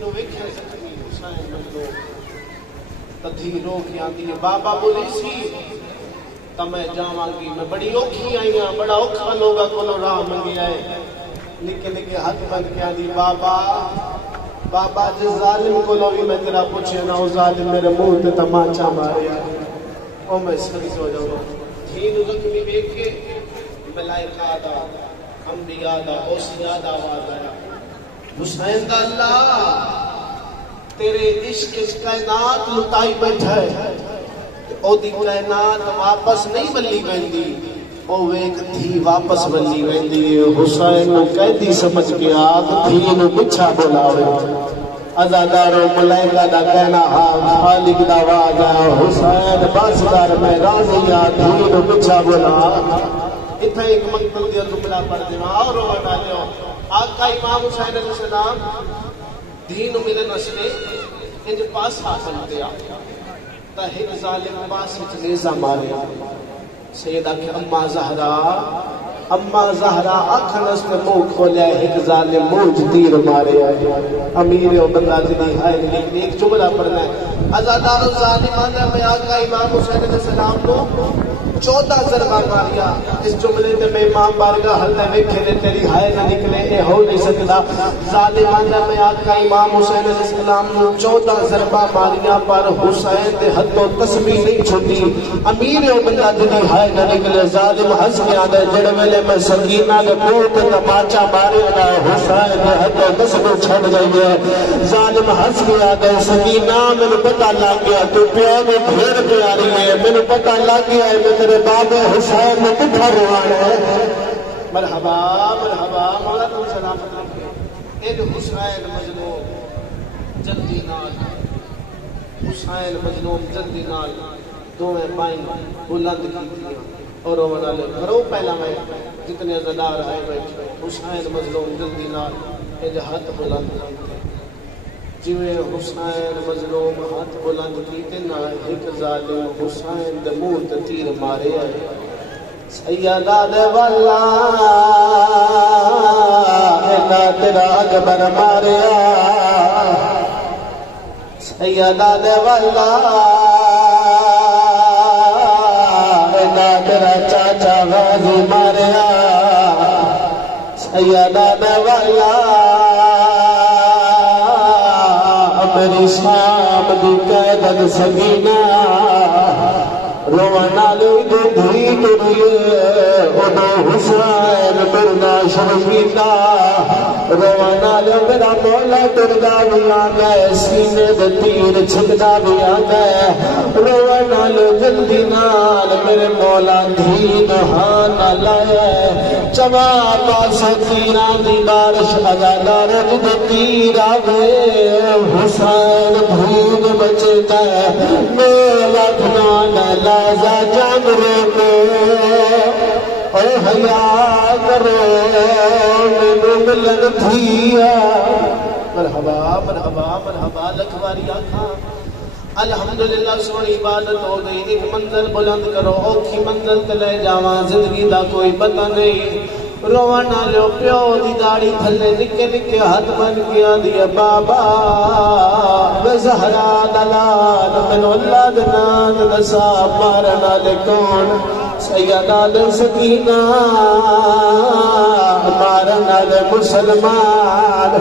نو ویکھے زخمی حسین مظلوم تدھی رو کے آندی ہے بابا بولی سی تا میں جاواں گی میں بڑی اوکھی آئی ہاں بڑا اوکھا لوگا کولو راہ منگی آئے نکے نکے ہاتھ بن کے آندی بابا جس ظالم کولو بھی میں تیرا پوچھے نہ وہ ظالم میرے منہ تے تماچا ماریا او میں سخت ہو جاؤں دھین زخمی دیکھ کے ملائکہ دا انبیاء دا اوصیاء دا آواز آیا حسین دا اللہ تیرے عشق اس کائنات لٹائی بیٹھا ہے او دی کائنات واپس نہیں بلی ویندی او ایک تھی واپس بلی ویندی حسین نو قیدی سمجھ کے آگ تھی نو بچھا بلاوے عزادارو ملائکہ دا کہنا خالق دا آواز آیا حسین باسدار میں راضی آ تھی نو بچھا بلا اتھا ایک مقتل دیا جملہ پڑھ دینا اور روانہ لیو آقا امام حسین علیہ السلام دین ملن اسنے انج پاس حاصل دیا تا ایک ظالم پاس ایک نیزہ مارے سیدہ کہ اماں زہرا آکھن اس نے منہ کھولیا ایک ظالم موج تیر مارے امیر و بندہ جنی ہائے ایک جملہ پڑھنا ہے عزادار و ظالمانہ میں آقا امام حسین علیہ السلام کو 14 ضربہ ماریا اس جملے میں امام بارگاہ حلنے ویکھے نے تیری ہائے نہ نکلے اے ہو نہیں سکتا ظالمانہ میں آقا امام حسین علیہ السلام کو 14 ضربہ ماریا پر حسین دے حد و تسبیح نہیں چھوٹی امیر و بندہ جنی ہائے نہ نکلے ظالم ہنس کے آدھے جڑ ویلے میں سکینہ دے منہ تے تماچا مارے گا حسین دے حد و تسبیح چھڑ گئی ہے ظالم ہنس کے آدھے سکینہ میں پتہ لگ گیا تو پیو میں بھیڑ پیاری ہے میں پتہ لگ گیا ہے میرے باب حسین میں کتھا روان ہے مرحبا مولا تو سلامت رکھے ایک حسین مظلوم جلدی نال حسین مظلوم جلدی نال دویں بائیں بلند کی اور رونا لے کرو پہلا میں جتنے عزادار آئے بیٹھے حسین مظلوم جلدی نال ایک ہاتھ بلند کی جویں حسین مظلوم ہاتھ بلند کیتے نہ ایک ظالم حسین دے منہ تے تیر مارے سیدہ دے والا اینا تیرا اکبر ماریا سیدہ دے والا اینا تیرا چاچا غازی ماریا سیدہ دے والا میری شام دی قیدت سکینہ روانہ لوگ دھی ٹریے اُدھو حسین برنا شرفیدہ روانہ لوگ میرا مولا تردہ بھی آگئے سینے دے تیر چھکدہ بھی آگئے روانہ لوگ جلدی نال میرے مولا دھی نہانا لائے چوابا سکیران دی بارش عزادار دے تیر آگئے حسین بھوگ بچتا ہے میلا بھنانا لازا جامرے میں اے حیاء کرو میں ملن دھیا مرحبا لکھواری آکھا الحمدللہ سونی عبادت ہو گئی ایک منزل بلند کرو اوکھی منزل تلے جاواں زندگی دا کوئی پتہ نہیں روانہ لو پیو دی داڑی تھلے نکے نکے ہاتھ بن گیا دیا بابا زہرا دلال من اللہ دنان نصاب مارنا لکون سیدہ دل سکینہ مارنا لمسلمان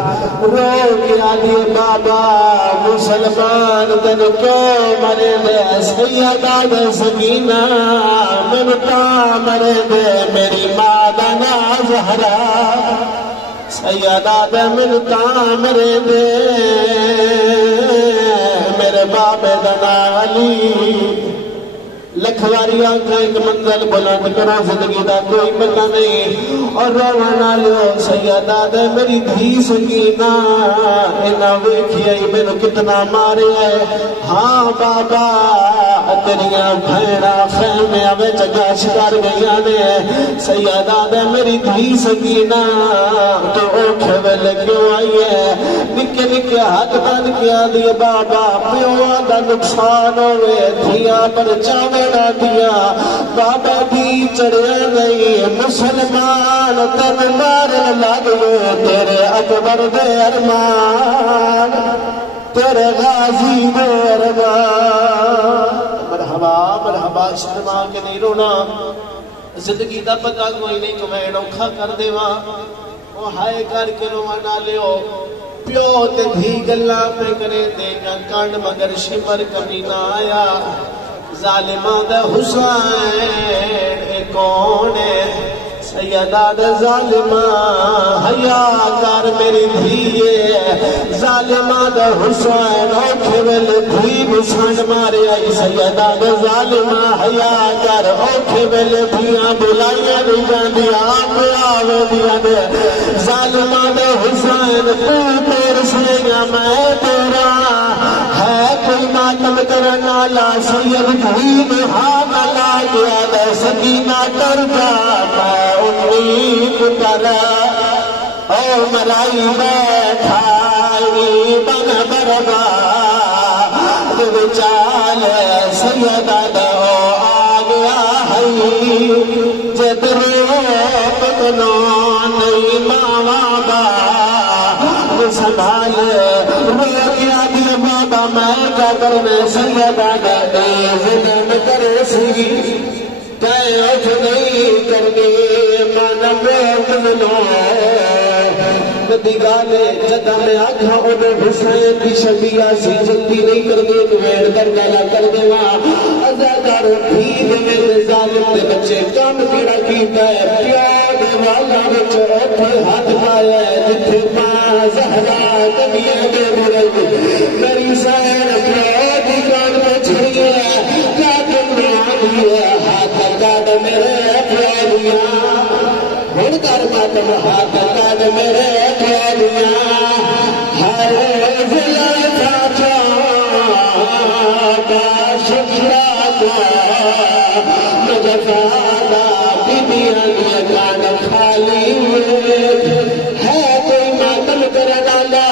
رو گیا دیا بابا مسلمان تن کیوں مرے دے سیدہ دل سکینہ منتا مرے دے میری مادنا زہرا سیدہ دے منتا مرے دے میرے باب دنا علی لکھواری آنکھا ایک منزل بلند کرو زندگی دا کوئی پتہ نہیں اور روانہ لو سیدہ دے میری دھی سکینہ انہا ویکھی آئی میں کتنا مارے ہے ہاں بابا تیریاں بھیڑا خیمے آوے جگہ شکار گئی آنے سیدہ دے میری دھی سکینہ تو اوکھے ویلے کیوں آئی ہے نکے نکے کے حق بن کیا دیا بابا پیوان دا نقصان ہوئے دھیاں پر چاوے نہ دیا بابا دی چڑھے نہیں مسلمان تن مارن لگے تیرے اکبر دے ارمان تیرے غازی دے ارمان مرحبا مرحبا شرما کے نہیں رونا زندگی دا پتہ کوئی نہیں کمین اوکھا کر دے ماں وہ ہائے کر کے روانا لیو پیو تے دھی گلا پہ کرے دے گا کانڈ مگر شمر کمی نہ آیا ظالمہ دا حسین اے کون ہے سیدہ دا ظالمہ حیا کر میری دھیے ظالمہ دا حسین اوکھے ویلے دھی بسان مارے آئی سیدہ دا ظالمہ حیا کر اوکھے ویلے دھیاں بلائیاں دی جاندیاں آپے آوے دیاں دے ظالمہ دا حسین تو تیر سیگا میں تیرا ہے کوئی ماتم کرنا لا سید دھی میں ہاتھ لا گیا دے سکینہ کر جا میں امید کر او ملائی بیٹھائی بن بربا دو چال سیدہ دو آگیا ہے جد روپ کنو نہیں ماما با سنبھال رویا دیا بابا میں کیا کرنے سیدہ دو زدن کرے سی کہے اٹھ نہیں کرنی مانا میں دیگانے جدہ میں آگھا انہیں حسین کی شبیہ سی جلدی نہیں کرنے دویر در گالا کر دے وہاں ازاداروں بھید میں ظالم دے بچے کام کیڑا کیتا ہے پیاد والا بچے اٹھے ہاتھ پایا ہے جتھے ماں زہرہ کبھیہ دے برد میری سائن پیاد کان میں چھڑی ہے لیکن میں آگی ہے ہاتھ کاڑ میرے پیادیاں ہن کر ماتم ہاتھ کاڑ میرے پیادیاں ہر ضلع تھا کا شکرہ کا مجفادہ بیدیاں دیا کاڑ خالی ہے کوئی ماتم کرنا لا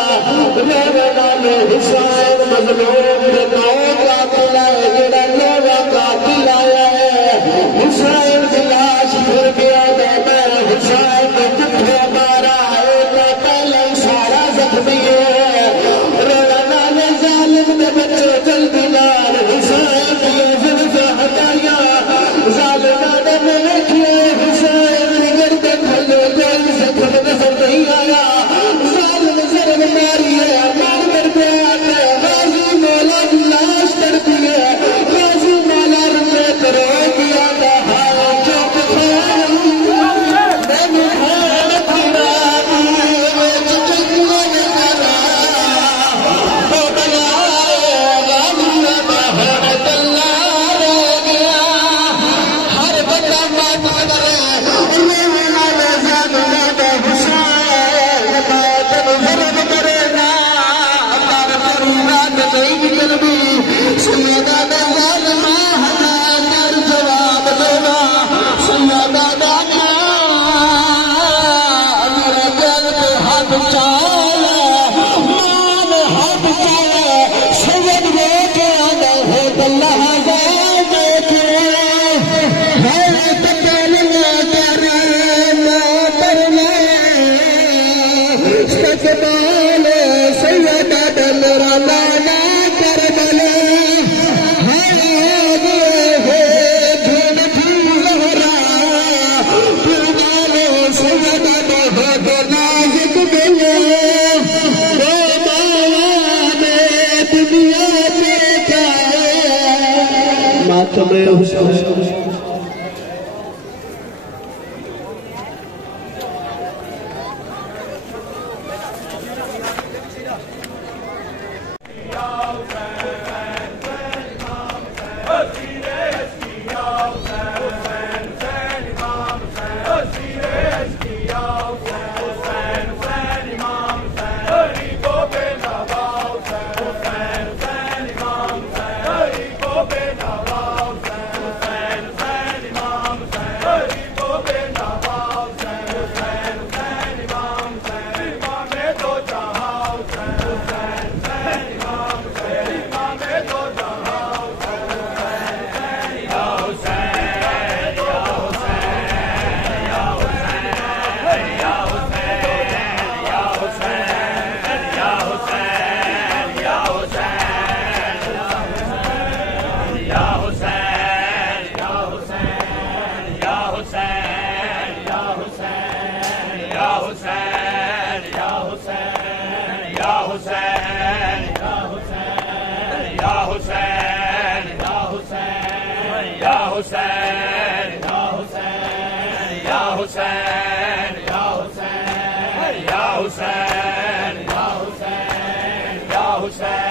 لیونا میں حسین مظلوم بتاؤ کا پلائے جڑا لوگا کا پلایا ہے حسین دلاش پھر گیا دے میں حسین نے کتھے مارا ایک پہلے سارا زخمی ہے رونا میں ظالم دے بچے جلدی لال حسین دیے زنزہ ہٹایا ظالمہ نے میں کیے حسین نگر دے کھلے کوئی زخم نظر نہیں آیا ظالم ضرب ماری ہے مان کر پہ آتے غازی مولا لاش تڑپی ہے غازی مولا رمے کرو گیا دا ہاں چوک خیال میں مخان کھرانی میں چکلنے کرا تو بلائے غازی بہت اللہ رہ گیا ہر بندہ بات کرے انہیں مانا زیادہ دا حسین بات ضرب کرے نا اللہ فرینات نہیں کربی سیدہ دا ظالمہ ہدا کر جواب دینا سیدہ دا میرے دل پہ ہاتھ چالا مان ہاتھ چالا سید بیٹے آدھا ہے اللہ بیٹے ہے تکلنا کرنا کرنا استقبال سیدہ دل رانا کر بلے ہے دھن دھن لہرا پرگالے سیدہ دل نازک بلے دنیا میں جائے ماتم حسین یا حسین یا حسین یا حسین یا حسین یا حسین یا حسین یا حسین یا حسین یا حسین یا حسین یا حسین